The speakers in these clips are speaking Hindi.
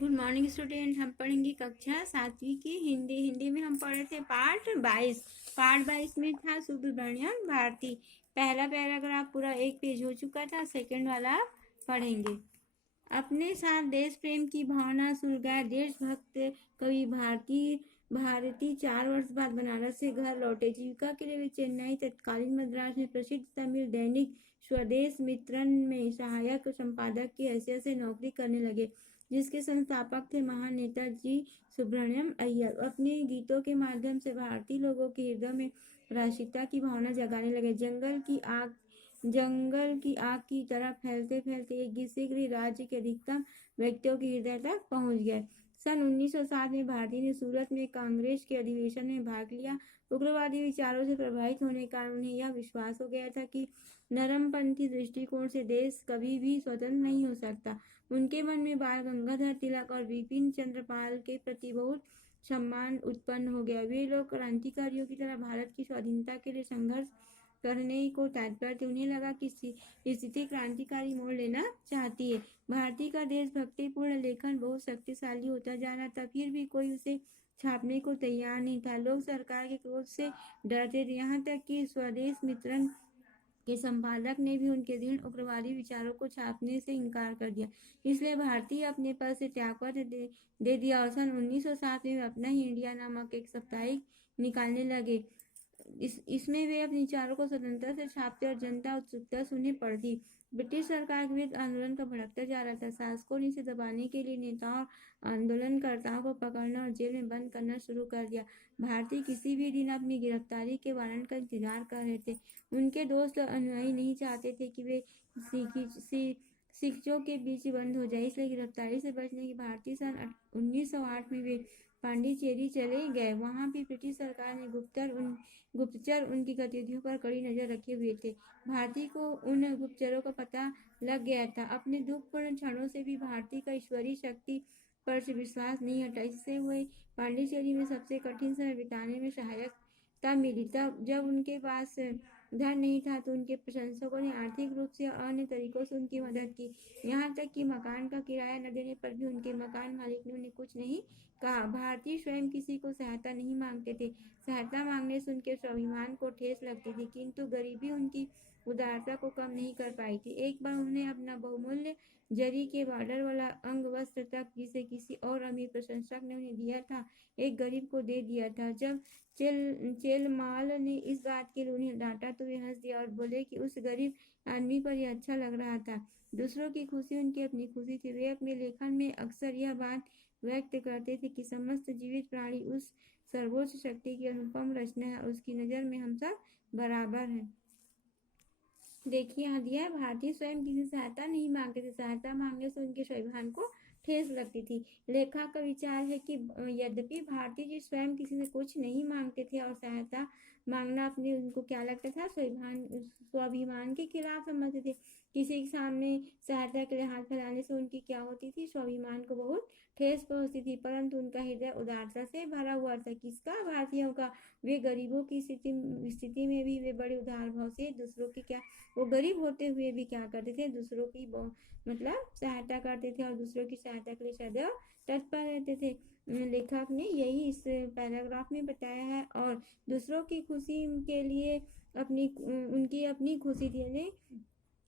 Good morning student. हम पढ़ेंगे कक्षा 7वीं की हिंदी में हम पढ़े थे पार्ट 22 में था सुब्रमण्यम भारती। पहला पैराग्राफ पूरा एक पेज हो चुका था, सेकंड वाला पढ़ेंगे। अपने साथ देश प्रेम की भावना सुलगाए देशभक्त कवि भारती 4 वर्ष बाद बनारस से घर लौटे। जीविका के लिए वे चेन्नई तत्कालीन मद्रास में प्रसिद्ध तमिल दैनिक स्वदेश मित्रन में सहायक संपादक की हैसियत से नौकरी करने लगे, जिसके संस्थापक थे महान नेताजी सुब्रमण्यम अय्यर। अपने गीतों के माध्यम से भारतीय लोगों के हृदय में राष्ट्रीयता की भावना जगाने लगे। जंगल की आग की तरह फैलते फैलते एक गीत शीघ्र ही राज्य के अधिकतम व्यक्तियों के हृदय तक पहुंच गए। सन 1907 में भारती ने सूरत में कांग्रेस के अधिवेशन में भाग लिया। उग्रवादी विचारों से प्रभावित होने के कारण उन्हें यह विश्वास हो गया था कि नरमपंथी दृष्टिकोण से देश कभी भी स्वतंत्र नहीं हो सकता। उनके मन में बाल गंगाधर तिलक और बिपिन चंद्र पाल के प्रति बहुत सम्मान उत्पन्न हो गया। वे लोग क्रांतिकारियों की तरह भारत की स्वाधीनता के लिए संघर्ष करने को तत्पर थे। उन्हें लगा कि स्थिति क्रांतिकारी मोड़ लेना चाहती है। भारती का देशभक्तिपूर्ण लेखन बहुत शक्तिशाली होता जा रहा था, फिर भी कोई उसे छापने को तैयार नहीं था। लोग सरकार के क्रोध से डरते थे, यहाँ तक कि स्वदेश मित्रन के संपादक ने भी उनके दृढ़ उग्रवादी विचारों को छापने से इनकार कर दिया। इसलिए भारती अपने पद से त्यागपत्र दे दिया और सन 1907 में अपना ही इंडिया नामक एक साप्ताहिक निकालने लगे। इसमें वे अपने विचारों को स्वतंत्रता से छापते और जनता उत्सुकता से उन्हें पढ़ती। ब्रिटिश सरकार के विरुद्ध आंदोलन का भड़कता जा रहा था। शासकों ने इसे दबाने के लिए नेताओं आंदोलनकर्ताओं को पकड़ना और जेल में बंद करना शुरू कर दिया। भारती किसी भी दिन अपनी गिरफ्तारी के वारंट का इंतजार कर रहे थे। उनके दोस्त और अनुयायी नहीं चाहते थे कि वे सिखों के बीच बंद हो जाए, इसलिए गिरफ्तारी से बचने की भारतीय सन 1908 में वे पांडिचेरी चले गए। वहां भी ब्रिटिश सरकार ने गुप्तचर उनकी गतिविधियों पर कड़ी नजर रखे हुए थे। भारती को उन गुप्तचरों का पता लग गया था। अपने दुखपूर्ण क्षणों से भी भारती का ईश्वरीय शक्ति पर से विश्वास नहीं हटा। इससे वे पांडिचेरी में सबसे कठिन समय बिताने में सहायता मिली। तब जब उनके पास धन नहीं था तो उनके प्रशंसकों ने आर्थिक रूप से और अन्य तरीकों से उनकी मदद की। यहाँ तक कि मकान का किराया न देने पर भी उनके मकान मालिक ने उन्हें कुछ नहीं कहा। भारतीय स्वयं किसी को सहायता नहीं मांगते थे। सहायता मांगने से उनके स्वाभिमान को ठेस लगती थी, किंतु गरीबी उनकी उदारता को कम नहीं कर पाई थी। एक बार उन्होंने अपना बहुमूल्य जरी के बॉर्डर वाला अंग वस्त्र तक, जिसे किसी और अमीर प्रशंसक ने उन्हें दिया था, एक गरीब को दे दिया था। जब चेलमाल ने इस बात के लिए उन्हें डांटा तो वे हंस दिया और बोले कि उस गरीब आदमी पर यह अच्छा लग रहा था। दूसरों की खुशी उनकी अपनी खुशी थी। वे अपने लेखन में अक्सर यह बात व्यक्त करते थे कि समस्त जीवित प्राणी उस सर्वोच्च शक्ति की अनुपम रचना है, उसकी नजर में हम सब बराबर हैं। देखिए यहाँ दिया है, भारतीय स्वयं किसी सहायता नहीं मांगते थे। सहायता मांगने से उनके स्वाभिमान को ठेस लगती थी। लेखक का विचार है कि यद्यपि भारतीय जी स्वयं किसी से कुछ नहीं मांगते थे और सहायता मांगना अपने उनको क्या लगता था, स्वाभिमान के खिलाफ समझते थे। किसी के सामने सहायता के लिए हाथ फैलाने से उनकी क्या होती थी, स्वाभिमान को बहुत ठेस पहुंचती थी। परंतु उनका हृदय उदारता से भरा हुआ था। किसका? भारतीयों का। वे गरीबों की स्थिति में भी वे बड़े उदार भाव से दूसरों की वो गरीब होते हुए भी क्या करते थे, दूसरों की मतलब सहायता करते थे और दूसरों की सहायता के लिए सदैव तत्पर रहते थे। लेखक ने यही इस पैराग्राफ में बताया है। और दूसरों की खुशी के लिए उनकी अपनी खुशी थी।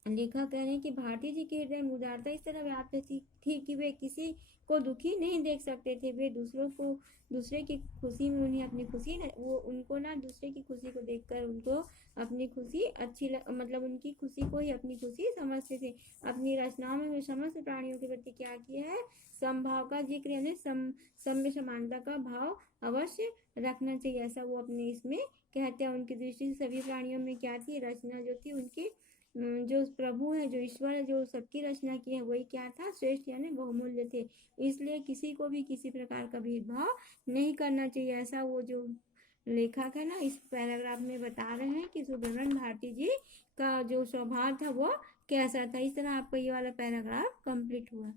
लेखक कह रहे हैं कि भारती जी के हृदय में उदारता इस तरह व्याप्त थी कि वे किसी को दुखी नहीं देख सकते थे। वे दूसरे की खुशी में उन्हें अपनी खुशी उनको ना दूसरे की खुशी को देखकर उनको अपनी खुशी मतलब उनकी खुशी को ही अपनी खुशी समझते थे। अपनी रचनाओं में वे समस्त प्राणियों के प्रति क्या किया है, समभाव का जिक्र, यानी सम्य समानता का भाव अवश्य रखना चाहिए, ऐसा वो अपने इसमें कहते हैं। उनकी दृष्टि से सभी प्राणियों में क्या थी, रचना जो थी उनकी, जो प्रभु है, जो ईश्वर है, जो सबकी रचना की है, वही क्या था, श्रेष्ठ यानी बहुमूल्य थे। इसलिए किसी को भी किसी प्रकार का भेदभाव नहीं करना चाहिए, ऐसा वो जो लेखक है ना इस पैराग्राफ में बता रहे हैं कि सुब्रमण्यम भारती जी का जो स्वभाव था वो कैसा था। इस तरह आपका ये वाला पैराग्राफ कंप्लीट हुआ।